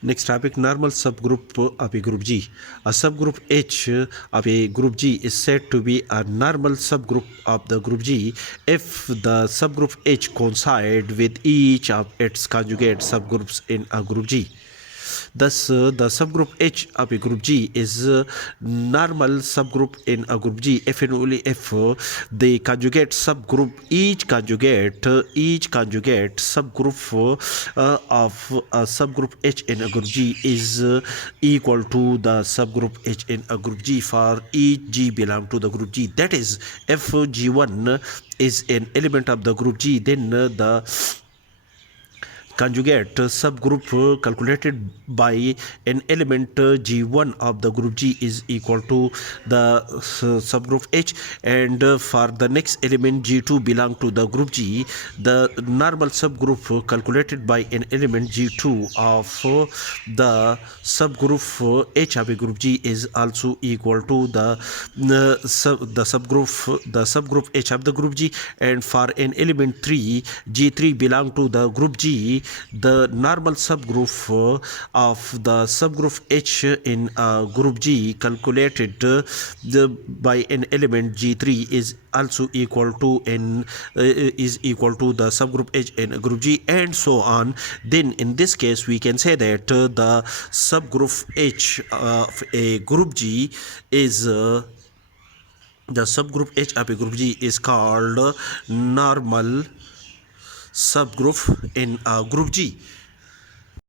Next topic, normal subgroup of a group G. A subgroup H of a group G is said to be a normal subgroup of the group G if the subgroup H coincide with each of its conjugate subgroups in a group G. Thus, the subgroup H of a group G is a normal subgroup in a group G if and only if the conjugate subgroup, each conjugate subgroup of a subgroup H in a group G is equal to the subgroup H in a group G for each G belong to the group G. That is, if G1 is an element of the group G, then the conjugate subgroup calculated by an element G1 of the group G is equal to the subgroup H, and for the next element G2 belong to the group G, the normal subgroup calculated by an element G2 of the subgroup H of a group G is also equal to the subgroup H of the group G. And for an element 3, G3 belong to the group G, the normal subgroup of the subgroup H in group G calculated by an element G3 is also equal to the subgroup H in group G, and so on. Then in this case we can say that the subgroup H of a group G is the subgroup H of a group G is called normal subgroup in a group G.